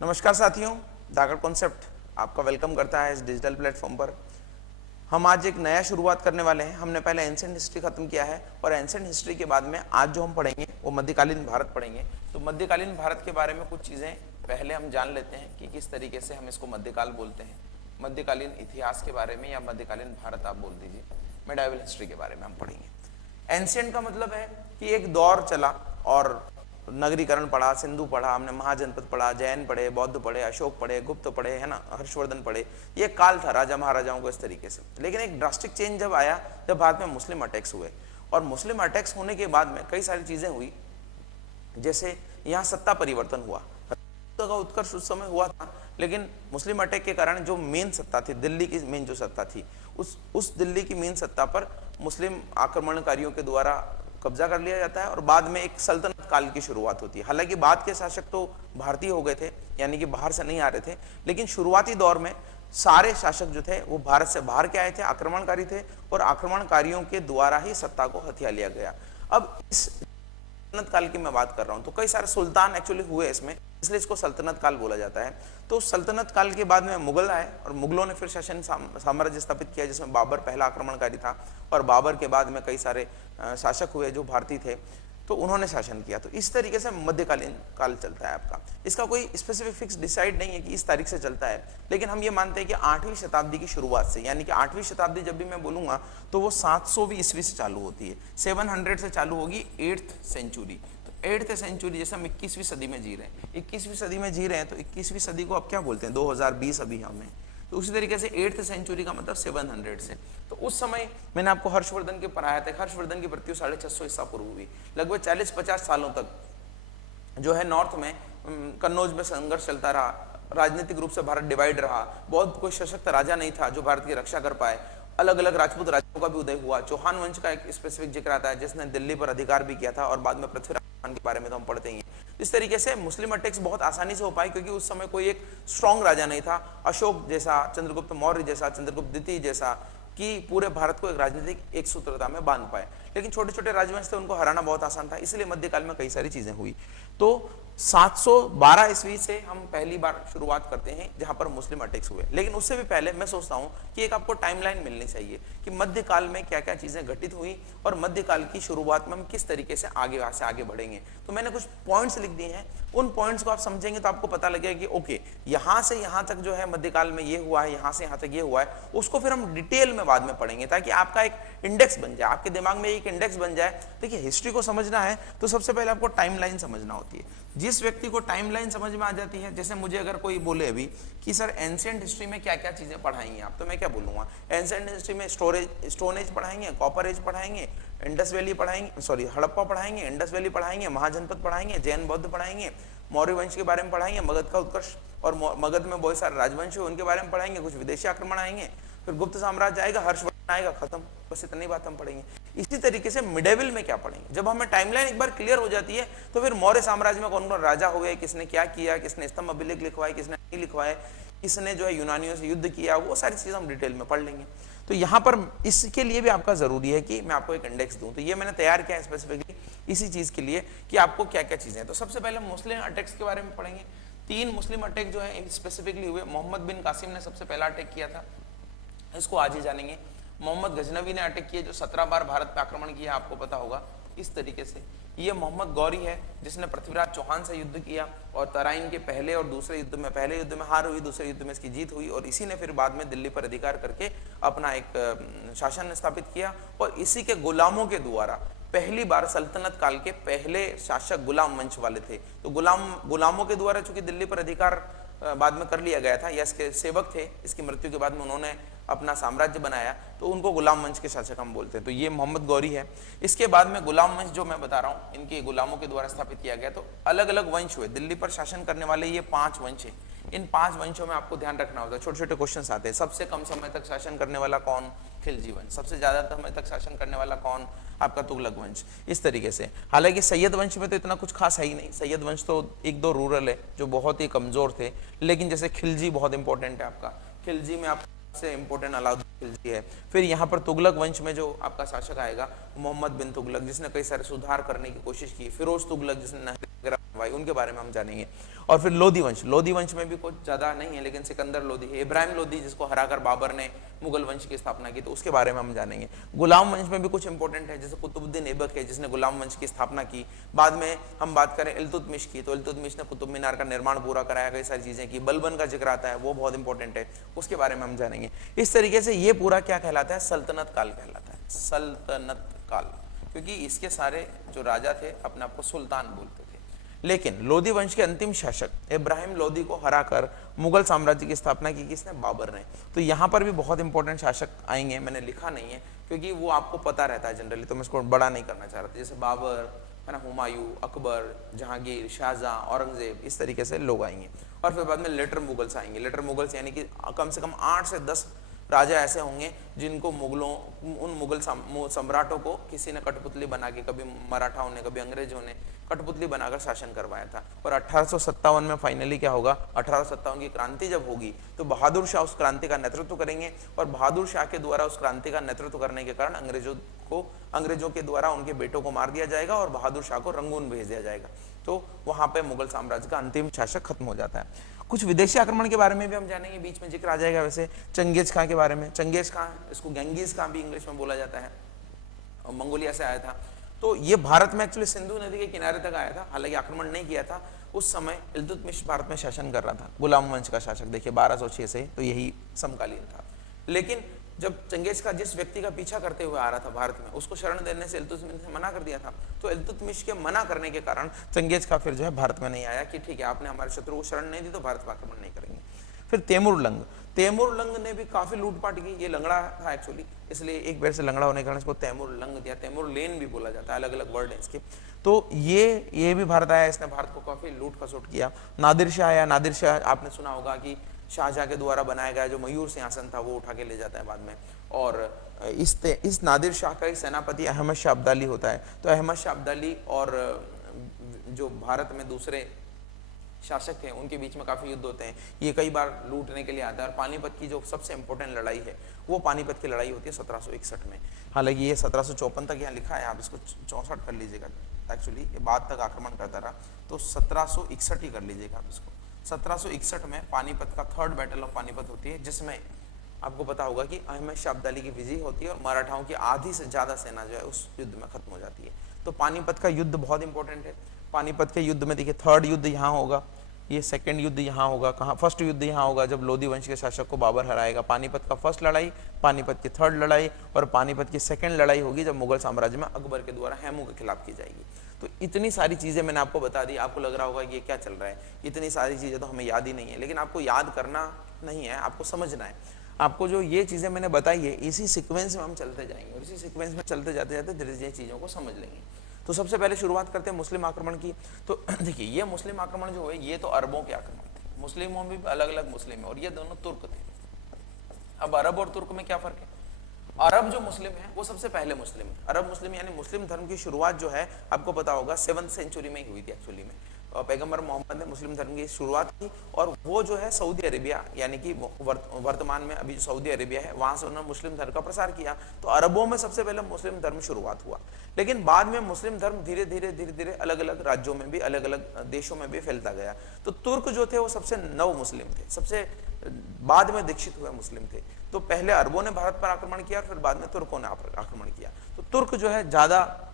नमस्कार साथियों, धाकड़ कॉन्सेप्ट आपका वेलकम करता है इस डिजिटल प्लेटफॉर्म पर। हम आज एक नया शुरुआत करने वाले हैं। हमने पहले एंशिएंट हिस्ट्री खत्म किया है और एंशिएंट हिस्ट्री के बाद में आज जो हम पढ़ेंगे वो मध्यकालीन भारत पढ़ेंगे। तो मध्यकालीन भारत के बारे में कुछ चीज़ें पहले हम जान लेते हैं कि किस तरीके से हम इसको मध्यकाल बोलते हैं। मध्यकालीन इतिहास के बारे में या मध्यकालीन भारत आप बोल दीजिए, मेडाइवल हिस्ट्री के बारे में हम पढ़ेंगे। एंशिएंट का मतलब है कि एक दौर चला और नगरीकरण पढ़ा, सिंधु पढ़ा, हमने महाजनपद पढ़ा, जैन पढ़े, बौद्ध पढ़े, अशोक पढ़े, गुप्त पढ़े, है ना, हर्षवर्धन पढ़े। ये काल था राजा महाराजाओं को इस तरीके से। लेकिन एक ड्रास्टिक चेंज जब आया जब भारत में मुस्लिम अटैक्स हुए, और मुस्लिम अटैक्स होने के बाद में कई सारी चीजें हुई। जैसे यहाँ सत्ता परिवर्तन हुआ, का उत्कर्ष उस समय हुआ था, लेकिन मुस्लिम अटैक के कारण जो मेन सत्ता थी, दिल्ली की मेन जो सत्ता थी, उस दिल्ली की मेन सत्ता पर मुस्लिम आक्रमणकारियों के द्वारा कब्जा कर लिया जाता है और बाद में एक सल्तनत काल की शुरुआत होती है। हालांकि बाद के शासक तो भारतीय हो गए थे, यानी कि बाहर से नहीं आ रहे थे, लेकिन शुरुआती दौर में सारे शासक जो थे वो भारत से बाहर के आए थे, आक्रमणकारी थे, और आक्रमणकारियों के द्वारा ही सत्ता को हथिया लिया गया। अब इस सल्तनत काल की मैं बात कर रहा हूं, तो कई सारे सुल्तान एक्चुअली हुए इसमें, इसलिए इसको सल्तनत काल बोला जाता है। तो सल्तनत काल के बाद में मुगल आए और मुगलों ने फिर शासन साम्राज्य स्थापित किया, जिसमें बाबर पहला आक्रमणकारी था, और बाबर के बाद में कई सारे शासक हुए जो भारतीय थे, तो उन्होंने शासन किया। तो इस तरीके से मध्यकालीन काल चलता है आपका। इसका कोई स्पेसिफिक फिक्स डिसाइड नहीं है कि इस तारीख से चलता है, लेकिन हम ये मानते हैं कि 8वीं शताब्दी की शुरुआत से, यानी कि 8वीं शताब्दी जब भी मैं बोलूंगा तो वो 700वीं ईस्वी से चालू होती है। 700 से चालू होगी 8th सेंचुरी। तो 8th सेंचुरी, जैसे हम 21वीं सदी में जी रहे हैं, 21वीं सदी में जी रहे हैं, तो 21वीं सदी को अब क्या बोलते हैं, 2020 अभी हमें। तो उसी तरीके से 8th सेंचुरी का मतलब 700 से। तो उस समय मैंने आपको हर्षवर्धन के पढ़ाया था, हर्षवर्धन की मृत्यु 650 ईसा पूर्व हुई। लगभग 40-50 सालों तक जो है नॉर्थ में कन्नौज में संघर्ष चलता रहा, राजनीतिक रूप से भारत डिवाइड रहा, बहुत कोई सशक्त राजा नहीं था जो भारत की रक्षा कर पाए। अलग अलग राजपूत राज्यों का भी उदय हुआ। चौहान वंश का एक स्पेसिफिक जिक्र आता है जिसने दिल्ली पर अधिकार भी किया था, और बाद में पृथ्वीराज चौहान के बारे में तो हम पढ़ते ही। इस तरीके से मुस्लिम अटैक्स बहुत आसानी से हो पाए, क्योंकि उस समय कोई एक स्ट्रॉन्ग राजा नहीं था, अशोक जैसा, चंद्रगुप्त मौर्य जैसा, चंद्रगुप्त द्वितीय जैसा, कि पूरे भारत को एक राजनीतिक एक सूत्रता में बांध पाए। लेकिन छोटे छोटे राजवंश थे, उनको हराना बहुत आसान था, इसलिए मध्यकाल में कई सारी चीजें हुई। तो 712 ईस्वी से हम पहली बार शुरुआत करते हैं जहां पर मुस्लिम अटैक्स हुए। लेकिन उससे भी पहले मैं सोचता हूं कि एक आपको टाइमलाइन मिलनी चाहिए कि मध्यकाल में क्या क्या चीजें घटित हुई और मध्यकाल की शुरुआत में हम किस तरीके से आगे बढ़ेंगे। तो मैंने कुछ पॉइंट्स लिख दिए हैं, उन पॉइंट्स को आप समझेंगे तो आपको पता लगेगा कि ओके, यहां से यहां तक जो है मध्यकाल में ये हुआ है, यहां से यहां तक ये हुआ है। उसको फिर हम डिटेल में बाद में पढ़ेंगे, ताकि आपका एक इंडेक्स बन जाए, आपके दिमाग में एक इंडेक्स बन जाए। देखिए, हिस्ट्री को समझना है तो सबसे पहले आपको टाइमलाइन समझना होती है। जिस व्यक्ति को टाइमलाइन समझ में आ जाती है, जैसे मुझे अगर कोई बोले अभी कि सर एंशिएंट हिस्ट्री में क्या क्या चीजें पढ़ाएंगे आप, तो मैं क्या बोलूंगा, एंशिएंट हिस्ट्री में स्टोन एज पढ़ाएंगे, कॉपर एज पढ़ाएंगे, इंडस वैली पढ़ाएंगे, सॉरी हड़प्पा पढ़ाएंगे, इंडस वैली पढ़ाएंगे, महाजनपद पढ़ाएंगे, जैन बौद्ध पढ़ाएंगे, मौर्य वंश के बारे में पढ़ाएंगे, मगध का उत्कर्ष और मगध में बहुत सारे राजवंश है उनके बारे में पढ़ाएंगे, कुछ विदेशी आक्रमण आएंगे, फिर गुप्त साम्राज्य आएगा, हर्षवर्धन आएगा, खत्म। बस इतनी बात हम पढ़ेंगे। इसी तरीके से मिडेवल में क्या पढ़ेंगे, जब हमें टाइमलाइन एक बार क्लियर हो जाती है तो फिर मौर्य साम्राज्य में कौन कौन राजा हुए, किसने क्या किया, किसने स्तंभ अभिलेख लिखवाए, किसने नहीं लिखवाए, किसने जो है यूनानियों से युद्ध किया, वो सारी चीजें हम डिटेल में पढ़ लेंगे। तो यहाँ पर इसके लिए भी आपका जरूरी है कि मैं आपको एक इंडेक्स दूं। तो ये मैंने तैयार किया है स्पेसिफिकली इसी चीज के लिए कि आपको क्या क्या चीजें। तो सबसे पहले मुस्लिम अटैक्स के बारे में पढ़ेंगे। 3 मुस्लिम अटैक जो है स्पेसिफिकली हुए। मोहम्मद बिन कासिम ने सबसे पहला अटैक किया था, इसको आज ही जानेंगे। मोहम्मद गजनवी ने अटैक किया, जो 17 बार भारत पर आक्रमण किया, आपको पता होगा। इस तरीके से ये मोहम्मद गौरी है जिसने पृथ्वीराज चौहान से युद्ध किया, और तराइन के पहले और दूसरे युद्ध में, पहले युद्ध में हार हुई, दूसरे युद्ध में इसकी जीत हुई, और इसी ने फिर बाद में दिल्ली पर अधिकार करके अपना एक शासन स्थापित किया। और इसी के गुलामों के द्वारा पहली बार सल्तनत काल के पहले शासक गुलाम वंश वाले थे, तो गुलामों के द्वारा चूंकि दिल्ली पर अधिकार बाद में कर लिया गया था, या इसके सेवक थे, इसकी मृत्यु के बाद में उन्होंने अपना साम्राज्य बनाया, तो उनको गुलाम वंश के शासक हम बोलते हैं। तो ये मोहम्मद गौरी है। इसके बाद में गुलाम वंश जो मैं बता रहा हूँ, इनके गुलामों के द्वारा स्थापित किया गया। तो अलग अलग वंश हुए दिल्ली पर शासन करने वाले, ये 5 वंश है। इन 5 वंशों में आपको ध्यान रखना होता है, छोटे छोटे क्वेश्चन आते हैं। सबसे कम समय तक शासन करने वाला कौन, खिलजी वंश। सबसे ज्यादा समय तक शासन करने वाला कौन, आपका तुगलक वंश। इस तरीके से, हालांकि सैयद वंश में तो इतना कुछ खास है ही नहीं, सैयद वंश तो 1-2 रूरल है जो बहुत ही कमजोर थे। लेकिन जैसे खिलजी बहुत इंपॉर्टेंट है आपका, खिलजी में आप से इंपॉर्टेंट अलाउद्दीन खिलजी है। फिर यहाँ पर तुगलक वंश में जो आपका शासक आएगा मोहम्मद बिन तुगलक, जिसने कई सारे सुधार करने की कोशिश की। फिरोज तुगलक जिसने भाई, उनके बारे में हम जानेंगे। और फिर लोधी वंश, लोधी वंश में भी कुछ ज्यादा नहीं है, लेकिन सिकंदर लोधी है, इब्राहिम लोधी जिसको हराकर बाबर ने मुगल वंश की स्थापना की, तो उसके बारे में हम जानेंगे। गुलाम वंश में भी कुछ इंपॉर्टेंट है, जैसे कुतुबुद्दीन ऐबक है जिसने गुलाम वंश की स्थापना की। बाद में हम बात करें इल्तुतमिश की, तो इल्तुतमिश ने कुतुब मीनार का निर्माण पूरा कराया, कई सारी चीजें की। बलबन का जिक्र आता है, वो बहुत इंपॉर्टेंट है, उसके बारे में हम जानेंगे। इस तरीके से ये पूरा क्या कहलाता है, सल्तनत काल कहलाता है, सल्तनत काल, क्योंकि इसके सारे जो राजा थे अपने आप को सुल्तान बोलते थे। लेकिन लोधी वंश के अंतिम शासक इब्राहिम लोधी को हराकर मुगल साम्राज्य की स्थापना की किसने, बाबर ने। तो यहाँ पर भी बहुत इंपॉर्टेंट शासक आएंगे, मैंने लिखा नहीं है क्योंकि वो आपको पता रहता है जनरली, तो मैं इसको बड़ा नहीं करना चाह रहा था। जैसे बाबर है ना, हुमायूं, अकबर, जहांगीर, शाहजहां, औरंगजेब, इस तरीके से लोग आएंगे। और फिर बाद में लेटर मुगल्स आएंगे। लेटर मुगल्स यानी कि कम से कम 8 से 10 राजा ऐसे होंगे जिनको मुगलों, उन मुगल सम्राटों को किसी ने कठपुतली बना के, कभी मराठाओं ने, कभी अंग्रेजों ने कठपुतली बनाकर शासन करवाया था। और 1857 में फाइनली क्या होगा, 1857 की क्रांति जब होगी तो बहादुर शाह उस क्रांति का नेतृत्व करेंगे, और बहादुर शाह के द्वारा उस क्रांति का नेतृत्व करने के कारण अंग्रेजों के द्वारा उनके बेटों को मार दिया जाएगा और बहादुर शाह को रंगून भेज दिया जाएगा। तो वहां पे मुगल साम्राज्य का अंतिम शासक खत्म हो जाता है। कुछ विदेशी आक्रमण के बारे में भी हम जानेंगे, बीच में जिक्र आ जाएगा। वैसे चंगेज खां के बारे में, चंगेज खां, इसको गेंगिस खां भी इंग्लिश में बोला जाता है, और मंगोलिया से आया था। तो ये भारत में एक्चुअली सिंधु नदी के किनारे तक आया था, हालांकि आक्रमण नहीं किया था। उस समय इल्तुतमिश भारत में शासन कर रहा था, गुलाम वंश का शासक, देखिए 1206 से, तो यही समकालीन था। लेकिन जब चंगेज का जिस व्यक्ति का पीछा करते हुए आ रहा था भारत में, उसको शरण देने से इल्तुतमिश ने मना कर दिया था। तो इल्तुतमिश के मना करने के कारण चंगेज का फिर जो है भारत में नहीं आया कि ठीक है, आपने हमारे शत्रु को शरण नहीं दी तो भारत पर आक्रमण नहीं करेंगे। फिर तैमूर लंग ने भी काफी लूटपाट की। ये लंगड़ा था एक्चुअली, इसलिए एक बार से लंगड़ा होने के कारण इसको तैमूर लंग दिया, तैमूर लेन भी बोला जाता है, अलग अलग वर्ड है इसके। तो ये भी भारत आया, इसने भारत को काफी लूट खसोट किया। नादिर शाह आया, नादिर शाह आपने सुना होगा कि शाहजहां के द्वारा बनाया गया जो मयूर सिंहासन था वो उठा के ले जाता है बाद में। और इस नादिर शाह का एक सेनापति अहमद शाह अब्दाली होता है। तो अहमद शाह अब्दाली और जो भारत में दूसरे शासक थे उनके बीच में काफी युद्ध होते हैं। ये कई बार लूटने के लिए आता है। और पानीपत की जो सबसे इंपॉर्टेंट लड़ाई है वो पानीपत की लड़ाई होती है 1761 में। हालांकि ये 1754 तक यहाँ लिखा है, आप इसको 64 कर लीजिएगा, एक्चुअली ये बाद तक आक्रमण करता रहा, तो 1761 ही कर लीजिएगा आप इसको। 1761 में पानीपत का 3rd बैटल ऑफ पानीपत होती है, जिसमें आपको पता होगा कि अहमद शाह अब्दाली की विजय होती है और मराठाओं की आधी से ज्यादा सेना जो है उस युद्ध में खत्म हो जाती है। तो पानीपत का युद्ध बहुत इंपॉर्टेंट है। पानीपत के युद्ध में देखिए 3rd युद्ध यहाँ होगा, ये 2nd युद्ध यहाँ होगा, कहाँ 1st युद्ध यहाँ होगा जब लोधी वंश के शासक को बाबर हराएगा। पानीपत का 1st लड़ाई, पानीपत की 3rd लड़ाई, और पानीपत की 2nd लड़ाई होगी जब मुगल साम्राज्य में अकबर के द्वारा हैमू के खिलाफ की जाएगी। तो इतनी सारी चीजें मैंने आपको बता दी। आपको लग रहा होगा कि ये क्या चल रहा है, इतनी सारी चीजें तो हमें याद ही नहीं है, लेकिन आपको याद करना नहीं है, आपको समझना है। आपको जो ये चीजें मैंने बताई है इसी सीक्वेंस में हम चलते जाएंगे, और इसी सीक्वेंस में चलते जाते जाते धीरे धीरे चीजों को समझ लेंगे। तो सबसे पहले शुरुआत करते हैं मुस्लिम आक्रमण की। तो देखिए ये मुस्लिम आक्रमण जो है ये तो अरबों के आक्रमण थे। मुस्लिमों में भी अलग अलग मुस्लिम है, और ये दोनों तुर्क थे। अब अरब और तुर्क में क्या फर्क है? अरब जो मुस्लिम है वो सबसे पहले मुस्लिम है। अरब मुस्लिम यानी मुस्लिम धर्म की शुरुआत जो है आपको पता होगा 7th सेंचुरी में ही हुई थी एक्चुअली में। पैगंबर मोहम्मद ने मुस्लिम धर्म की शुरुआत की, और वो जो है सऊदी अरेबिया यानी कि वर्तमान में अभी जो सऊदी अरेबिया है वहां से उन्होंने मुस्लिम धर्म का प्रसार किया। तो अरबों में सबसे पहले मुस्लिम धर्म शुरुआत हुआ, लेकिन बाद में मुस्लिम धर्म धीरे धीरे अलग अलग राज्यों में भी, अलग अलग देशों में भी फैलता गया। तो तुर्क जो थे वो सबसे नव मुस्लिम थे, सबसे बाद में दीक्षित हुए मुस्लिम थे। तो पहले अरबों ने भारत पर आक्रमण किया, फिर बाद में तुर्कों ने आक्रमण किया। तो तुर्क जो है ज्यादा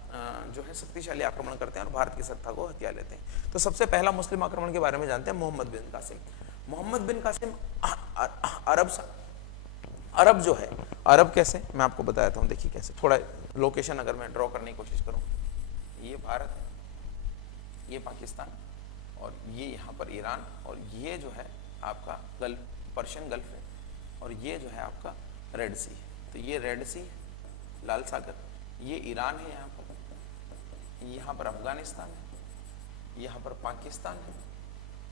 जो है शक्तिशाली आक्रमण करते हैं और भारत की सत्ता को हथिया लेते हैं। तो सबसे पहला मुस्लिम आक्रमण के बारे में जानते हैं, मोहम्मद बिन कासिम। मोहम्मद बिन कासिम अरब जो है, अरब कैसे मैं आपको बताता हूँ। देखिए कैसे, थोड़ा लोकेशन अगर मैं ड्रॉ करने की कोशिश करूँ, ये भारत है, ये पाकिस्तान, और ये यहाँ पर ईरान, और ये जो है आपका गल्फ, पर्शियन गल्फ है, और ये जो है आपका रेड सी है। तो ये रेड सी है, लाल सागर, ये ईरान है, यहाँ पर अफगानिस्तान है, यहाँ पर पाकिस्तान है,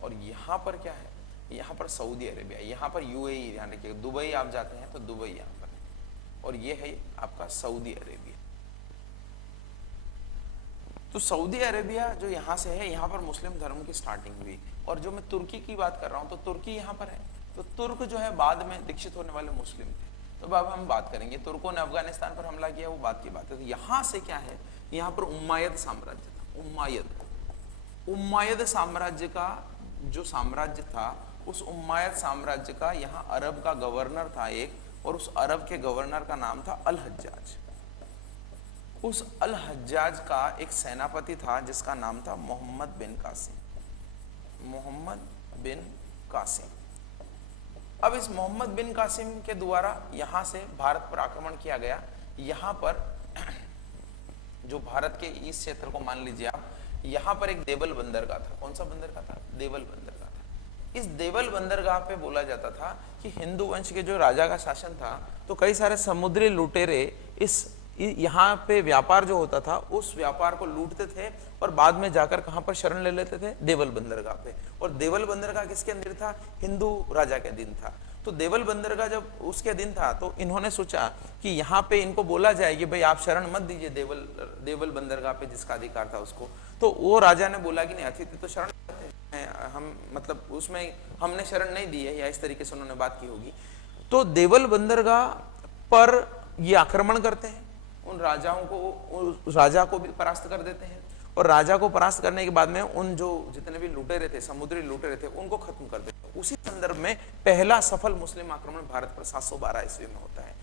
और यहाँ पर क्या है, यहाँ पर सऊदी अरेबिया, यहाँ पर यूएई, ध्यान रखिएगा, दुबई आप जाते हैं तो दुबई यहाँ पर है, और ये है आपका सऊदी अरेबिया। तो सऊदी अरेबिया जो यहाँ से है, यहाँ पर मुस्लिम धर्म की स्टार्टिंग हुई। और जो मैं तुर्की की बात कर रहा हूँ, तो तुर्की यहाँ पर है। तो तुर्क जो है बाद में दीक्षित होने वाले मुस्लिम थे। तो अब हम बात करेंगे, तुर्कों ने अफगानिस्तान पर हमला किया, वो बात की बात है। तो यहाँ से क्या है, यहाँ पर उम्मायद साम्राज्य था, उम्मायद। उम्मयद साम्राज्य का जो साम्राज्य था, उस उम्मयद साम्राज्य का यहाँ अरब का गवर्नर था एक, और उस अरब के गवर्नर का नाम था अल हज्जाज। उस अल हज्जाज का एक सेनापति था जिसका नाम था मोहम्मद बिन कासिम। मोहम्मद बिन कासिम। अब इस मोहम्मद बिन कासिम के द्वारा यहां से भारत पर आक्रमण किया गया। यहां पर जो भारत के इस क्षेत्र को मान लीजिए आप, यहां पर एक देवल बंदरगाह था। कौन सा बंदरगाह था? देवल बंदरगाह था। इस देवल बंदरगाह पे बोला जाता था कि हिंदू वंश के जो राजा का शासन था, तो कई सारे समुद्री लुटेरे इस यहाँ पे व्यापार जो होता था उस व्यापार को लूटते थे और बाद में जाकर कहां पर शरण ले लेते थे? देवल बंदरगाह पे। और देवल बंदरगाह किसके अंदर था? हिंदू राजा के दिन था। तो देवल बंदरगाह जब उसके दिन था तो इन्होंने सोचा कि यहाँ पे इनको बोला जाए कि भाई आप शरण मत दीजिए देवल बंदरगाह पे जिसका अधिकार था उसको। तो वो राजा ने बोला कि नहीं, अतिथि तो शरण हम मतलब उसमें हमने शरण नहीं दी है, या इस तरीके से उन्होंने बात की होगी। तो देवल बंदरगाह पर ये आक्रमण करते हैं, उन राजाओं को, उस राजा को भी परास्त कर देते हैं, और राजा को परास्त करने के बाद में उन जो जितने भी लुटेरे थे, समुद्री लुटेरे थे, उनको खत्म कर देते हैं। उसी संदर्भ में पहला सफल मुस्लिम आक्रमण भारत पर 712 ईस्वी में होता है।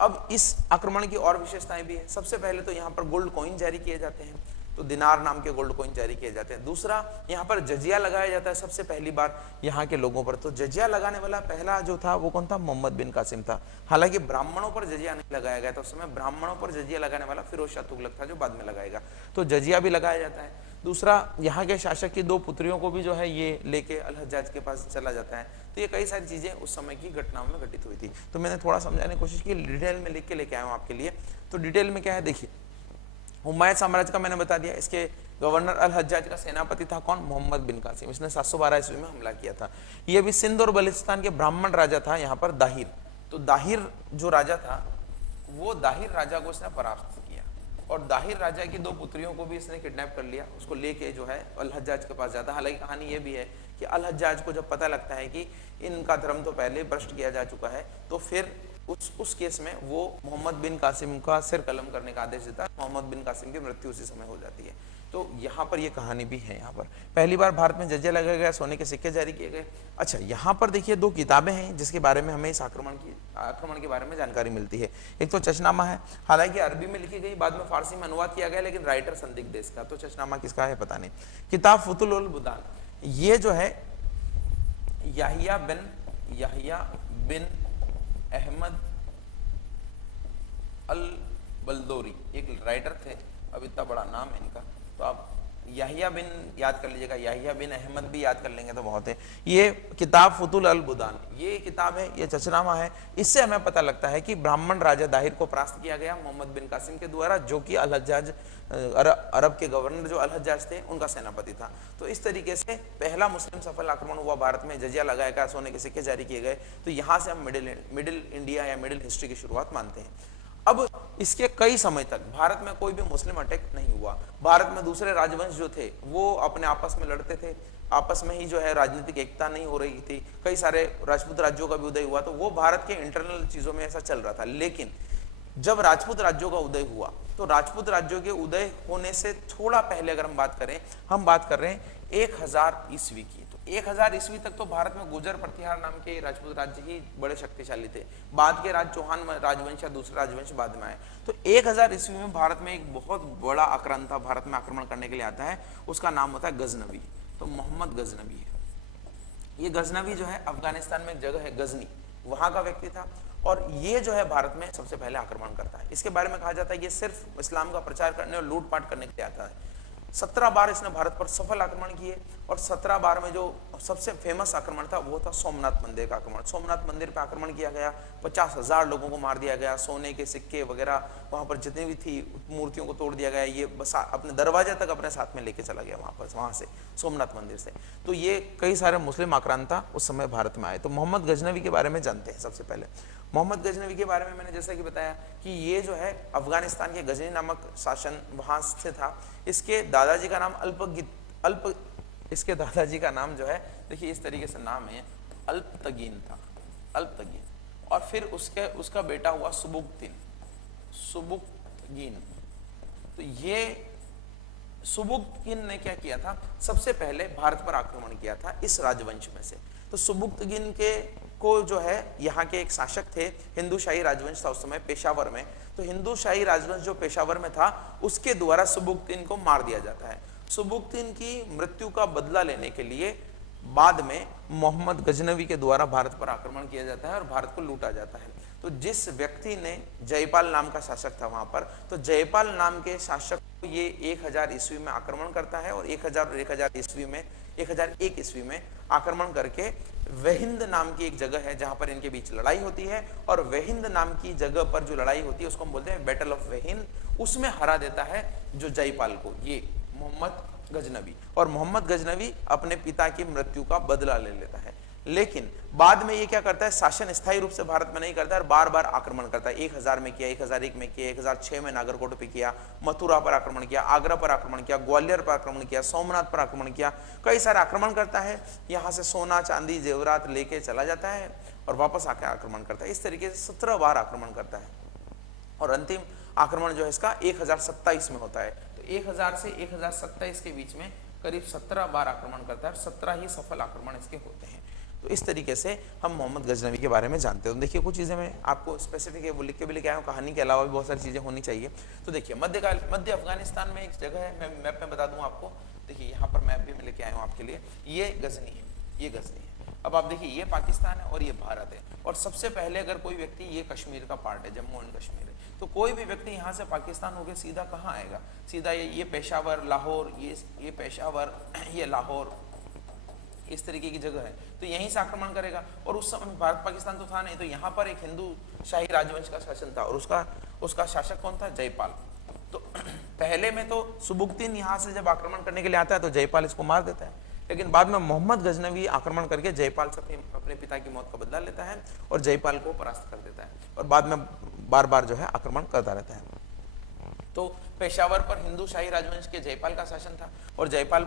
अब इस आक्रमण की और विशेषताएं भी है। सबसे पहले तो यहाँ पर गोल्ड कॉइन जारी किए जाते हैं, तो दिनार नाम के गोल्ड कॉइन जारी किए जाते हैं। दूसरा, यहाँ पर जजिया लगाया जाता है सबसे पहली बार यहाँ के लोगों पर। तो जजिया लगाने वाला पहला जो था वो कौन था? मोहम्मद बिन कासिम था। हालांकि ब्राह्मणों पर जजिया नहीं लगाया गया था उस समय, ब्राह्मणों पर जजिया लगाने वाला फिरोज शाह तुगलक था जो बाद में लगाएगा। तो जजिया भी लगाया जाता है। दूसरा, यहाँ के शासक की 2 पुत्रियों को भी जो है ये लेके अल हज्जाज के पास चला जाता है। तो ये कई सारी चीजें उस समय की घटनाओं में घटित हुई थी। तो मैंने थोड़ा समझाने की कोशिश की, डिटेल में लिख के लेके आया हूँ आपके लिए। तो डिटेल में क्या है देखिए, हुमायूं साम्राज्य का मैंने बता दिया, इसके गवर्नर अल हज्जाज का सेनापति था कौन? मोहम्मद बिन कासिम। इसने 712 ईस्वी में हमला किया था। यह भी सिंध और बलूचिस्तान के ब्राह्मण राजा था यहाँ पर दाहिर। तो दाहिर जो राजा था, वो दाहिर राजा को इसने परास्त किया, और दाहिर राजा की 2 पुत्रियों को भी इसने किडनैप कर लिया। उसको लेके जो है अल हज्जाज के पास जाता है। हालांकि कहानी ये भी है कि अल हज्जाज को जब पता लगता है कि इनका धर्म तो पहले भ्रष्ट किया जा चुका है, तो फिर उस केस में वो मोहम्मद बिन कासिम का सिर कलम करने का आदेश देता है। मोहम्मद बिन कासिम की मृत्यु उसी समय हो जाती है। तो यहाँ पर ये कहानी भी है। यहाँ पर पहली बार भारत में जजिया लगाया गया, सोने के सिक्के जारी किए गए। अच्छा, यहाँ पर देखिए 2 किताबें हैं जिसके बारे में हमें इस आक्रमण के बारे में जानकारी मिलती है। एक तो चचनामा है, हालांकि अरबी में लिखी गई, बाद में फारसी में अनुवाद किया गया, लेकिन राइटर संदिग्ध है इसका। तो चचनामा किसका है पता नहीं। किताब फुतुल उल बुदान, ये जो है याहिया बिन अहमद अल बल्दोरी एक राइटर थे। अब इतना बड़ा नाम है इनका, तो आप याहिया बिन याद कर लीजिएगा, याहिया बिन अहमद भी याद कर लेंगे तो बहुत है। ये किताब फुतुल अल बुदान, ये किताब है, ये चचनामा है। इससे हमें पता लगता है कि ब्राह्मण राजा दाहिर को परास्त किया गया मोहम्मद बिन कासिम के द्वारा, जो कि अल हज्जाज अरब के गवर्नर जो अल हज्जाज थे उनका सेनापति था। तो इस तरीके से पहला मुस्लिम सफल आक्रमण हुआ भारत में। जजिया लगाया गया, सोने के सिक्के जारी किए गए। तो यहाँ से हम मिडिल इंडिया या मिडिल हिस्ट्री की शुरुआत मानते हैं। अब इसके कई समय तक भारत में कोई भी मुस्लिम अटैक नहीं हुआ। भारत में दूसरे राजवंश जो थे वो अपने आपस में लड़ते थे, आपस में ही जो है राजनीतिक एकता नहीं हो रही थी। कई सारे राजपूत राज्यों का भी उदय हुआ, तो वो भारत के इंटरनल चीजों में ऐसा चल रहा था। लेकिन जब राजपूत राज्यों का उदय हुआ, तो राजपूत राज्यों के उदय होने से थोड़ा पहले अगर हम बात कर रहे हैं 1000 ईस्वी की। 1000 ईस्वी तक तो भारत में गुर्जर प्रतिहार नाम के राजपूत राज्य ही बड़े शक्तिशाली थे। बाद के चौहान राजवंश या दूसरे राजवंश बाद में आए। तो 1000 ईस्वी में भारत में एक बहुत बड़ा आक्रांता भारत में आक्रमण करने के लिए आता है, उसका नाम होता है गजनवी। तो मोहम्मद गजनवी है। ये गजनवी जो है अफगानिस्तान में एक जगह है गजनी, वहां का व्यक्ति था, और ये जो है भारत में सबसे पहले आक्रमण करता है। इसके बारे में कहा जाता है ये सिर्फ इस्लाम का प्रचार करने और लूटपाट करने के लिए आता है। 17 बार इसने भारत पर सफल आक्रमण किए, और 17 बार में जो सबसे फेमस आक्रमण था वो था सोमनाथ मंदिर का आक्रमण। सोमनाथ मंदिर पर आक्रमण किया गया, 50,000 लोगों को मार दिया गया, सोने के सिक्के वगैरह वहां पर जितनी भी थी मूर्तियों को तोड़ दिया गया। ये बस अपने दरवाजे तक अपने साथ में लेके चला गया वहां से, सोमनाथ मंदिर से। तो ये कई सारे मुस्लिम आक्रांता उस समय भारत में आए। तो मोहम्मद गजनवी के बारे में जानते हैं। सबसे पहले मोहम्मद गजनवी के बारे में मैंने जैसा कि बताया कि ये जो है अफगानिस्तान के गजनी नामक शासन वहां से था। इसके दादाजी का नाम इसके दादाजी का नाम जो है देखिए इस तरीके से नाम है, अल्पतगीन था, अल्पतगीन। और फिर उसका बेटा हुआ सुबुक्तगीन। तो ये सुबुक्तगिन ने क्या किया था, सबसे पहले भारत पर आक्रमण किया था इस राजवंश में से। तो सुबुक्तगिन के को जो है यहाँ के एक शासक थे, हिंदू शाही राजवंश था उस समय पेशावर में, तो हिंदू शाही राजवंश जो पेशावर में था उसके द्वारा सुबुक्तगिन को मार दिया जाता है। सुबुक्तगिन की मृत्यु का बदला लेने के लिए बाद में मोहम्मद गजनवी के द्वारा भारत पर आक्रमण किया जाता है और भारत को लूटा जाता है। तो जिस व्यक्ति ने, जयपाल नाम का शासक था वहां पर, तो जयपाल नाम के शासक को ये 1000 ईस्वी में आक्रमण करता है और 1001 ईस्वी में आक्रमण करके वहिंद नाम की एक जगह है जहां पर इनके बीच लड़ाई होती है, और वहिंद नाम की जगह पर जो लड़ाई होती है उसको हम बोलते हैं बैटल ऑफ वहिंद, उसमें हरा देता है जो जयपाल को, ये मोहम्मद गजनवी। और मोहम्मद गजनवी अपने पिता की मृत्यु का बदला ले लेता है। लेकिन बाद में ये क्या करता है, शासन स्थायी रूप से भारत में नहीं करता है और बार बार आक्रमण करता है। 1000 में किया, 1001 में किया, 1006 में नागरकोट पे किया, मथुरा पर आक्रमण किया, आगरा पर आक्रमण किया, ग्वालियर पर आक्रमण किया, सोमनाथ पर आक्रमण किया, कई सारे आक्रमण करता है। यहाँ से सोना चांदी जेवरात लेके चला जाता है और वापस आकर आक्रमण करता है। इस तरीके से 17 बार आक्रमण करता है और अंतिम आक्रमण जो है इसका 1027 में होता है। तो 1000 से 1027 के बीच में करीब 17 बार आक्रमण करता है और 17 ही सफल आक्रमण इसके होते हैं। तो इस तरीके से हम मोहम्मद गजनवी के बारे में जानते हैं। देखिए कुछ चीज़ें मैं आपको स्पेसिफिक वो लिख के भी लेके आया हूँ, कहानी के अलावा भी बहुत सारी चीज़ें होनी चाहिए। तो देखिए मध्य अफगानिस्तान में एक जगह है, मैं मैप में बता दूँ आपको। देखिए यहाँ पर मैप भी मैं लेके आया हूँ आपके लिए, ये गजनी है, ये गजनी है। अब आप देखिए ये पाकिस्तान है और ये भारत है, और सबसे पहले अगर कोई व्यक्ति, ये कश्मीर का पार्ट है, जम्मू एंड कश्मीर है, तो कोई भी व्यक्ति यहाँ से पाकिस्तान होकर सीधा कहाँ आएगा, सीधा ये पेशावर, लाहौर, ये पेशावर, ये लाहौर, इस तरीके की जगह है, तो यहीं से आक्रमण करेगा। और उस समय भारत पाकिस्तान तो था नहीं, तो यहाँ पर एक हिंदू शाही राजवंश का शासन था और उसका शासक कौन था, जयपाल। तो पहले में तो सुबुक्तगिन यहाँ से जब आक्रमण करने के लिए आता है तो जयपाल इसको मार देता है, लेकिन बाद में मोहम्मद गजनवी आक्रमण करके जयपाल से अपने पिता की मौत का बदला लेता है और जयपाल को परास्त कर देता है, और बाद में बार बार जो है आक्रमण करता रहता है। तो पेशावर पर हिंदू शाही राजवंश के जयपाल का शासन था और जयपाल